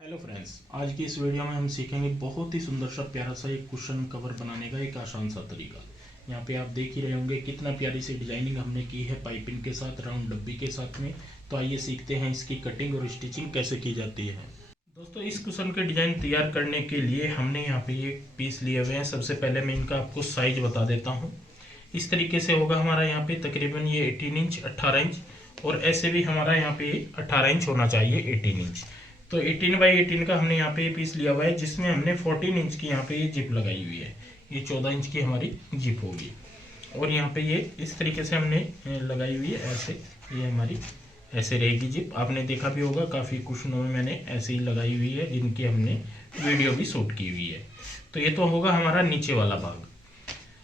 Hello friends, आज की इस वीडियो में हम सीखेंगे बहुत ही सुंदर सा प्यारा सा एक कुशन कवर बनाने का एक आसान सा तरीका। यहाँ पे आप देख ही रहे होंगे कितना प्यारी सी डिजाइनिंग हमने की है पाइपिंग के साथ, राउंड डब्बी के साथ में। तो आइए सीखते हैं इसकी कटिंग और स्टिचिंग कैसे की जाती है। दोस्तों, इस कुशन के डिजाइन तैयार करने के लिए हमने यहाँ पे ये पीस लिए हुए हैं। सबसे पहले मैं इनका आपको साइज बता देता हूँ। इस तरीके से होगा हमारा यहाँ पे तकरीबन ये 18 इंच 18 इंच, और ऐसे भी हमारा यहाँ पे 18 इंच होना चाहिए 18 इंच। तो 18 बाई 18 का हमने यहाँ पे ये पीस लिया हुआ है, जिसमें हमने 14 इंच की यहाँ पे ये जिप लगाई हुई है। ये 14 इंच की हमारी जिप होगी, और यहाँ पे ये इस तरीके से हमने लगाई हुई है ऐसे। ये हमारी ऐसे रहेगी जिप। आपने देखा भी होगा काफ़ी कुशनों में मैंने ऐसे ही लगाई हुई है, जिनकी हमने वीडियो भी शूट की हुई है। तो ये तो होगा हमारा नीचे वाला भाग।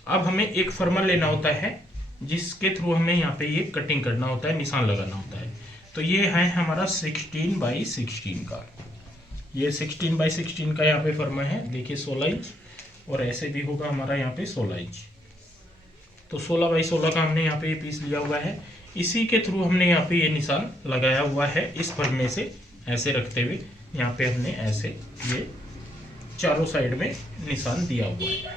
अब हमें एक फर्मा लेना होता है, जिसके थ्रू हमें यहाँ पे ये कटिंग करना होता है, निशान लगाना होता है। तो ये है हमारा 16 बाई 16 का। ये 16 बाई 16 का यहाँ पे फर्मा है, देखिए 16 इंच, और ऐसे भी होगा हमारा यहाँ पे 16 इंच। तो 16 बाई 16 का हमने यहाँ पे ये पीस लिया हुआ है। इसी के थ्रू हमने यहाँ पे ये निशान लगाया हुआ है। इस फर्मे से ऐसे रखते हुए यहाँ पे हमने ऐसे ये चारों साइड में निशान दिया हुआ है।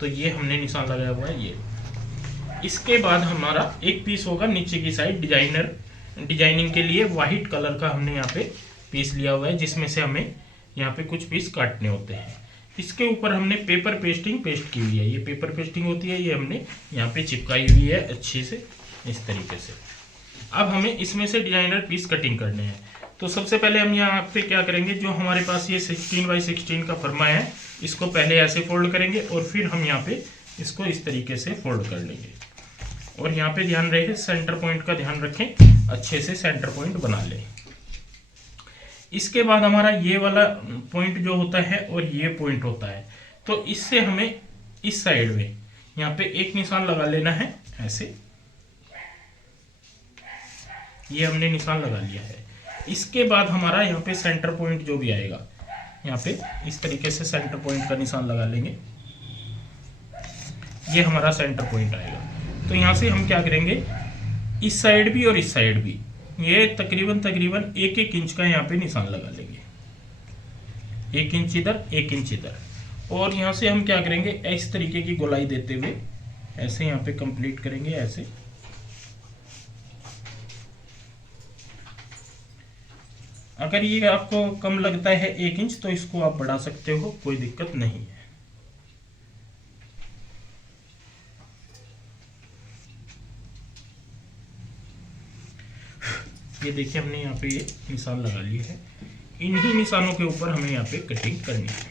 तो ये हमने निशान लगाया हुआ है ये। इसके बाद हमारा एक पीस होगा नीचे की साइड डिजाइनिंग के लिए वाइट कलर का हमने यहाँ पे पीस लिया हुआ है, जिसमें से हमें यहाँ पे कुछ पीस काटने होते हैं। इसके ऊपर हमने पेपर पेस्टिंग पेस्ट की हुई है। ये पेपर पेस्टिंग होती है, ये हमने यहाँ पे चिपकाई हुई है अच्छे से इस तरीके से। अब हमें इसमें से डिजाइनर पीस कटिंग करने हैं। तो सबसे पहले हम यहाँ पे क्या करेंगे, जो हमारे पास ये 16 बाई 16 का फर्मा है, इसको पहले ऐसे फोल्ड करेंगे, और फिर हम यहाँ पे इसको इस तरीके से फोल्ड कर लेंगे। और यहाँ पे ध्यान रहे, सेंटर पॉइंट का ध्यान रखें, अच्छे से सेंटर पॉइंट बना लें। इसके बाद हमारा ये वाला पॉइंट जो होता है और ये पॉइंट होता है, तो इससे हमें इस साइड में यहाँ पे एक निशान लगा लेना है ऐसे। ये हमने निशान लगा लिया है। इसके बाद हमारा यहाँ पे सेंटर पॉइंट जो भी आएगा, यहाँ पे इस तरीके से सेंटर पॉइंट का निशान लगा लेंगे। ये हमारा सेंटर पॉइंट आएगा। तो यहाँ से हम क्या करेंगे, इस साइड भी और इस साइड भी ये तकरीबन तकरीबन 1-1 इंच का यहाँ पे निशान लगा लेंगे। 1 इंच इधर 1 इंच इधर। और यहाँ से हम क्या करेंगे, इस तरीके की गोलाई देते हुए ऐसे यहाँ पे कंप्लीट करेंगे ऐसे। अगर ये आपको कम लगता है 1 इंच, तो इसको आप बढ़ा सकते हो, कोई दिक्कत नहीं है। ये देखिए हमने यहाँ पे ये निशान लगा लिए है। इन्हीं निशानों के ऊपर हमें यहाँ पे कटिंग करनी है।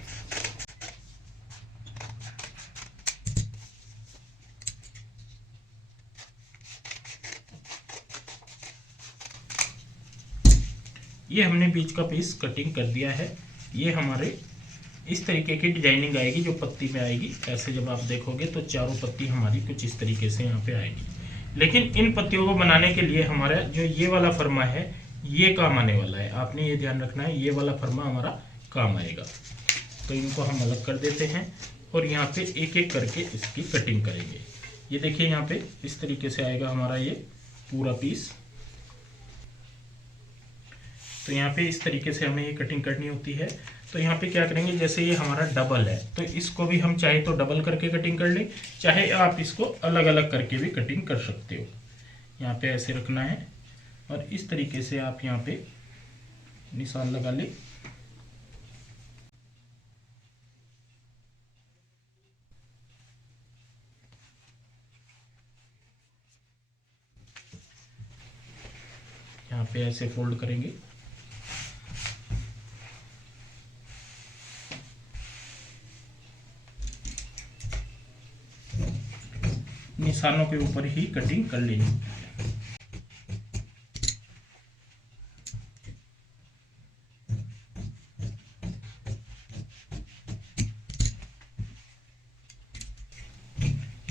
ये हमने बीच का पीस कटिंग कर दिया है। ये हमारे इस तरीके की डिजाइनिंग आएगी, जो पत्ती में आएगी ऐसे। जब आप देखोगे तो चारों पत्ती हमारी कुछ इस तरीके से यहाँ पे आएगी। लेकिन इन पत्तियों को बनाने के लिए हमारा जो ये वाला फर्मा है, ये काम आने वाला है। आपने ये ध्यान रखना है, ये वाला फर्मा हमारा काम आएगा। तो इनको हम अलग कर देते हैं, और यहाँ पे एक एक करके इसकी कटिंग करेंगे। ये देखिए यहाँ पे इस तरीके से आएगा हमारा ये पूरा पीस। तो यहाँ पे इस तरीके से हमें ये कटिंग करनी होती है। तो यहाँ पे क्या करेंगे, जैसे ये हमारा डबल है, तो इसको भी हम चाहे तो डबल करके कटिंग कर लें, चाहे आप इसको अलग अलग करके भी कटिंग कर सकते हो। यहाँ पे ऐसे रखना है, और इस तरीके से आप यहाँ पे निशान लगा लें। यहाँ पे ऐसे फोल्ड करेंगे। निशानों के ऊपर ही कटिंग कर लेनी।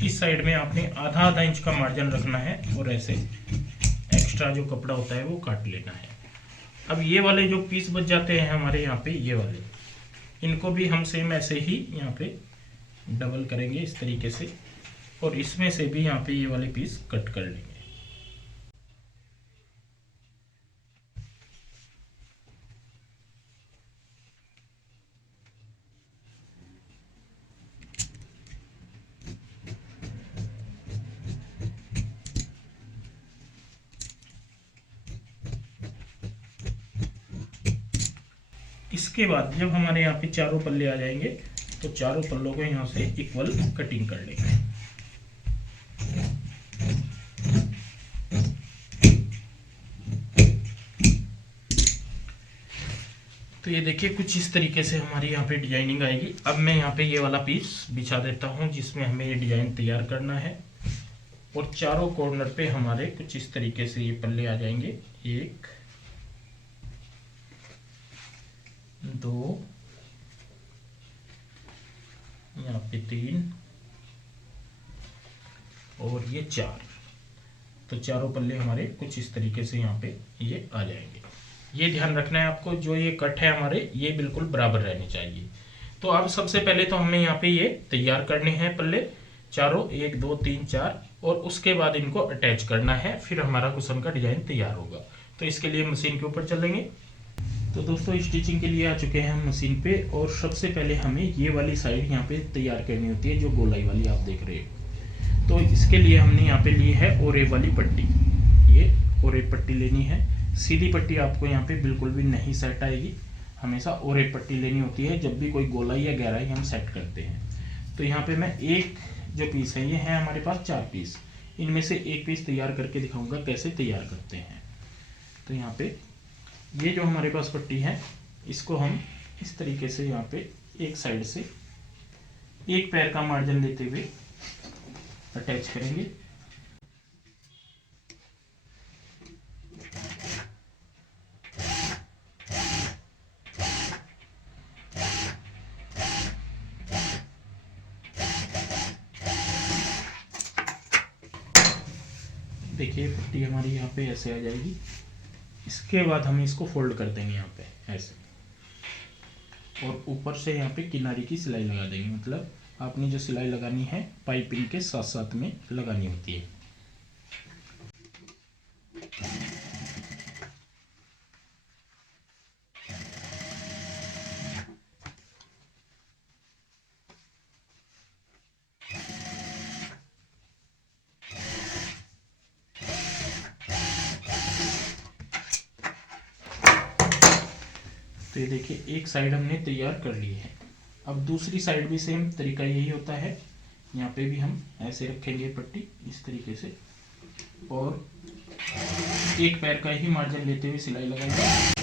इस साइड में आपने आधा आधा इंच का मार्जिन रखना है, और ऐसे एक्स्ट्रा जो कपड़ा होता है वो काट लेना है। अब ये वाले जो पीस बच जाते हैं हमारे यहाँ पे, ये वाले, इनको भी हम सेम ऐसे ही यहाँ पे डबल करेंगे इस तरीके से, और इसमें से भी यहाँ पे ये वाले पीस कट कर लेंगे। इसके बाद जब हमारे यहाँ पे चारों पल्ले आ जाएंगे तो चारों पल्लों को यहाँ से इक्वल कटिंग कर लेंगे। तो ये देखिए कुछ इस तरीके से हमारी यहाँ पे डिजाइनिंग आएगी। अब मैं यहाँ पे ये वाला पीस बिछा देता हूँ जिसमें हमें ये डिजाइन तैयार करना है, और चारों कॉर्नर पे हमारे कुछ इस तरीके से ये पल्ले आ जाएंगे। 1 2, यहाँ पे 3 और ये 4। तो चारों पल्ले हमारे कुछ इस तरीके से यहाँ पे ये आ जाएंगे। ये ध्यान रखना है आपको, जो ये कट है हमारे ये बिल्कुल बराबर रहने चाहिए। तो अब सबसे पहले तो हमें यहाँ पे ये तैयार करने हैं पल्ले चारों, 1 2 3 4, और उसके बाद इनको अटैच करना है, फिर हमारा कुशन का डिजाइन तैयार होगा। तो इसके लिए मशीन के ऊपर चलेंगे। तो दोस्तों स्टिचिंग के लिए आ चुके हैं हम मशीन पे, और सबसे पहले हमें ये वाली साइड यहाँ पे तैयार करनी होती है, जो गोलाई वाली आप देख रहे हो। तो इसके लिए हमने यहाँ पे ली है ओरे वाली पट्टी। ये ओरे पट्टी लेनी है। सीधी पट्टी आपको यहाँ पे बिल्कुल भी नहीं सेट आएगी, हमेशा ओरे पट्टी लेनी होती है जब भी कोई गोलाई या गहराई हम सेट करते हैं। तो यहाँ पे मैं एक जो पीस है, ये है हमारे पास 4 पीस, इनमें से एक पीस तैयार करके दिखाऊंगा कैसे तैयार करते हैं। तो यहाँ पे ये जो हमारे पास पट्टी है, इसको हम इस तरीके से यहाँ पे एक साइड से 1 पैर का मार्जिन लेते हुए अटैच करेंगे। देखिए पट्टी हमारी यहाँ पे ऐसे आ जाएगी। इसके बाद हम इसको फोल्ड कर देंगे यहाँ पे ऐसे, और ऊपर से यहाँ पे किनारे की सिलाई लगा देंगे। मतलब आपने जो सिलाई लगानी है पाइपिंग के साथ साथ में लगानी होती है। तो ये देखिए एक साइड हमने तैयार कर ली है। अब दूसरी साइड भी सेम तरीका यही होता है। यहाँ पे भी हम ऐसे रखेंगे पट्टी इस तरीके से, और 1 पैर का ही मार्जिन लेते हुए सिलाई लगाएंगे।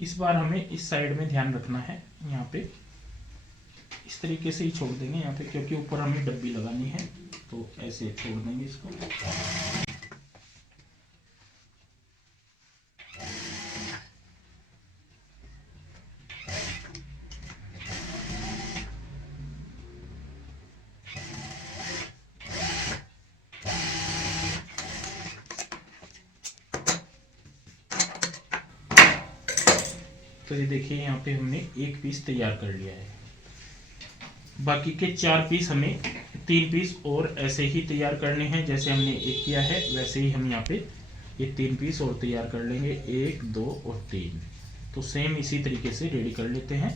इस बार हमें इस साइड में ध्यान रखना है, यहाँ पे इस तरीके से ही छोड़ देंगे यहाँ पे, क्योंकि ऊपर हमें डब्बी लगानी है। तो ऐसे छोड़ देंगे इसको। तो ये देखिए यहाँ पे हमने 1 पीस तैयार कर लिया है। बाकी के 4 पीस हमें 3 पीस और ऐसे ही तैयार करने हैं। जैसे हमने 1 किया है वैसे ही हम यहाँ पे ये 3 पीस और तैयार कर लेंगे, 1 2 और 3। तो सेम इसी तरीके से रेडी कर लेते हैं।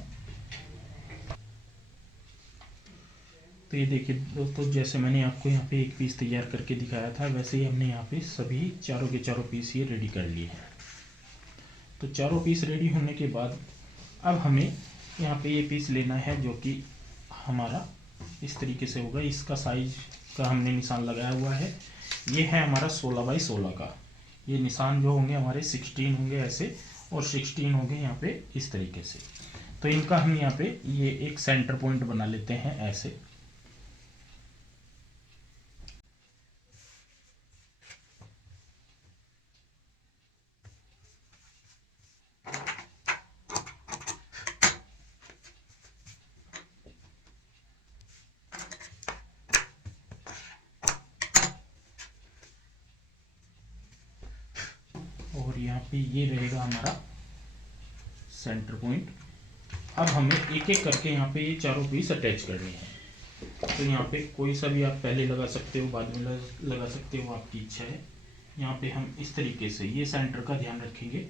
तो ये देखिए दोस्तों, जैसे मैंने आपको यहाँ पे 1 पीस तैयार करके दिखाया था, वैसे ही हमने यहाँ पे सभी चारों के चारों पीस ये रेडी कर लिए हैं। तो चारों पीस रेडी होने के बाद अब हमें यहाँ पे ये पीस लेना है, जो कि हमारा इस तरीके से होगा। इसका साइज का हमने निशान लगाया हुआ है। ये है हमारा 16 बाई 16 का। ये निशान जो होंगे हमारे 16 होंगे ऐसे, और 16 होंगे यहाँ पे इस तरीके से। तो इनका हम यहाँ पे ये एक सेंटर पॉइंट बना लेते हैं ऐसे। और यहाँ पे ये रहेगा हमारा सेंटर पॉइंट। अब हमें एक एक करके यहाँ पे ये चारों पीस अटैच करने हैं। तो यहाँ पे कोई सा भी आप पहले लगा सकते हो, बाद में लगा सकते हो, आपकी इच्छा है। यहाँ पे हम इस तरीके से ये सेंटर का ध्यान रखेंगे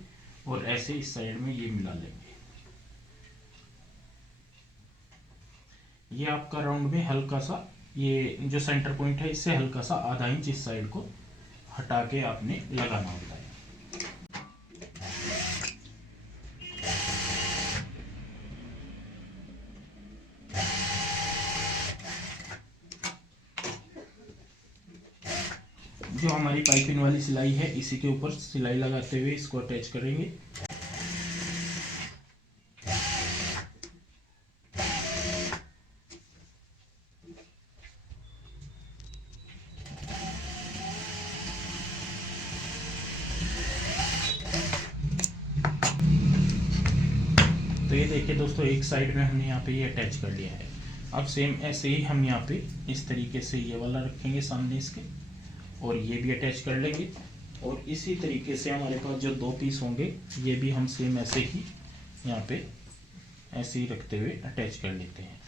और ऐसे इस साइड में ये मिला लेंगे। ये आपका राउंड में हल्का सा, ये जो सेंटर पॉइंट है इससे हल्का सा आधा इंच इस साइड को हटा के आपने लगाना होता है। जो हमारी पाइपिंग वाली सिलाई है इसी के ऊपर सिलाई लगाते हुए इसको अटैच करेंगे। तो ये देखिए दोस्तों, एक साइड में हमने यहाँ पे ये अटैच कर लिया है। अब सेम ऐसे ही हम यहाँ पे इस तरीके से ये वाला रखेंगे सामने इसके, और ये भी अटैच कर लेंगे। और इसी तरीके से हमारे पास जो 2 पीस होंगे ये भी हम सेम ऐसे ही यहाँ पे ऐसे ही रखते हुए अटैच कर लेते हैं।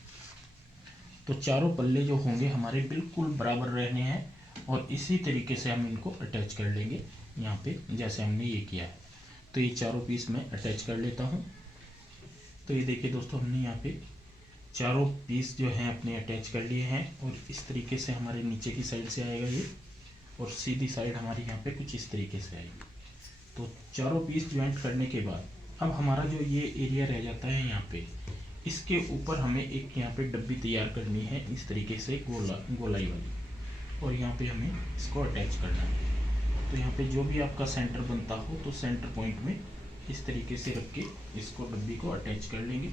तो चारों पल्ले जो होंगे हमारे बिल्कुल बराबर रहने हैं, और इसी तरीके से हम इनको अटैच कर लेंगे यहाँ पे, जैसे हमने ये किया है। तो ये चारों पीस मैं अटैच कर लेता हूँ। तो ये देखिए दोस्तों, हमने यहाँ पे चारों पीस जो हैं अपने अटैच कर लिए हैं, और इस तरीके से हमारे नीचे की साइड से आएगा ये, और सीधी साइड हमारी यहाँ पे कुछ इस तरीके से आएगी। तो चारों पीस ज्वाइंट करने के बाद अब हमारा जो ये एरिया रह जाता है यहाँ पे, इसके ऊपर हमें एक यहाँ पे डब्बी तैयार करनी है इस तरीके से गोलाई वाली, और यहाँ पे हमें इसको अटैच करना है। तो यहाँ पे जो भी आपका सेंटर बनता हो तो सेंटर पॉइंट में इस तरीके से रख के इसको डब्बी को अटैच कर लेंगे।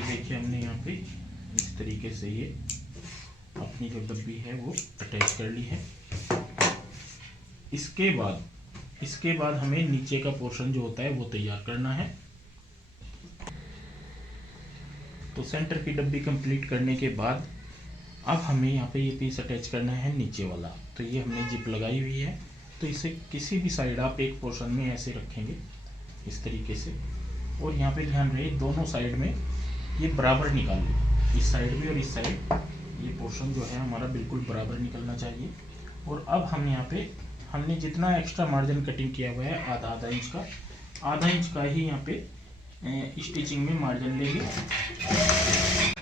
देखिए हमने यहाँ पे इस तरीके से ये अपनी जो डब्बी है वो अटैच कर ली है। इसके बाद हमें नीचे का पोर्शन जो होता है वो तैयार करना है। तो सेंटर की डब्बी कंप्लीट करने के बाद अब हमें यहाँ पे ये पीस अटैच करना है नीचे वाला। तो ये हमने जिप लगाई हुई है, तो इसे किसी भी साइड आप एक पोर्शन में ऐसे रखेंगे इस तरीके से, और यहाँ पे ध्यान रहे दोनों साइड में ये बराबर निकाल लें, इस साइड भी और इस साइड, ये पोर्शन जो है हमारा बिल्कुल बराबर निकलना चाहिए। और अब हम यहाँ पे हमने जितना एक्स्ट्रा मार्जिन कटिंग किया हुआ है आधा इंच का ही यहाँ पे स्टिचिंग में मार्जिन लेंगे।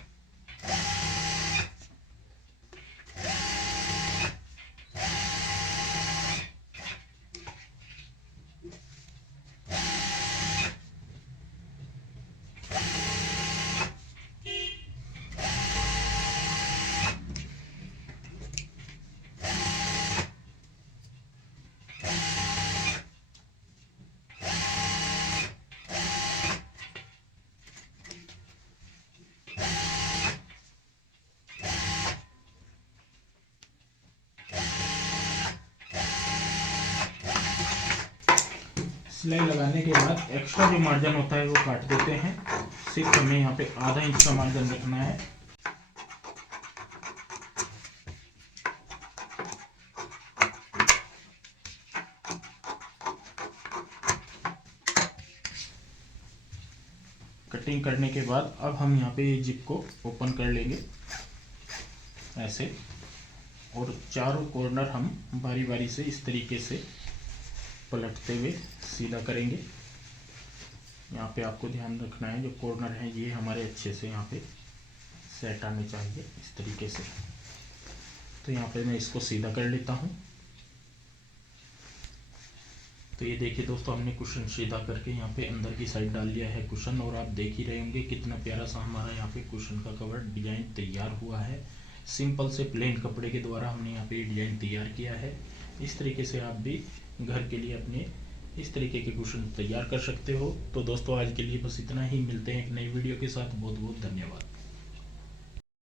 सिलाई लगाने के बाद एक्स्ट्रा जो मार्जिन होता है वो काट देते हैं। सिर्फ हमें यहाँ पे आधा इंच का मार्जिन रखना है। कटिंग करने के बाद अब हम यहाँ पे ये जिप को ओपन कर लेंगे ऐसे, और चारों कॉर्नर हम बारी बारी से इस तरीके से पलटते हुए सीधा करेंगे। यहाँ पे आपको ध्यान रखना है जो कॉर्नर है ये हमारे अच्छे से यहाँ पे सेट आने चाहिए इस तरीके से। तो यहाँ पे मैं इसको सीधा कर लेता हूँ। तो ये देखिए दोस्तों, हमने कुशन सीधा करके यहाँ पे अंदर की साइड डाल लिया है कुशन, और आप देख ही रहे होंगे कितना प्यारा सा हमारा यहाँ पे कुशन का कवर डिजाइन तैयार हुआ है। सिंपल से प्लेन कपड़े के द्वारा हमने यहाँ पे डिजाइन तैयार किया है। इस तरीके से आप भी घर के लिए अपने इस तरीके के कुशन तैयार कर सकते हो। तो दोस्तों आज के लिए बस इतना ही, मिलते हैं एक नई वीडियो के साथ। बहुत बहुत धन्यवाद।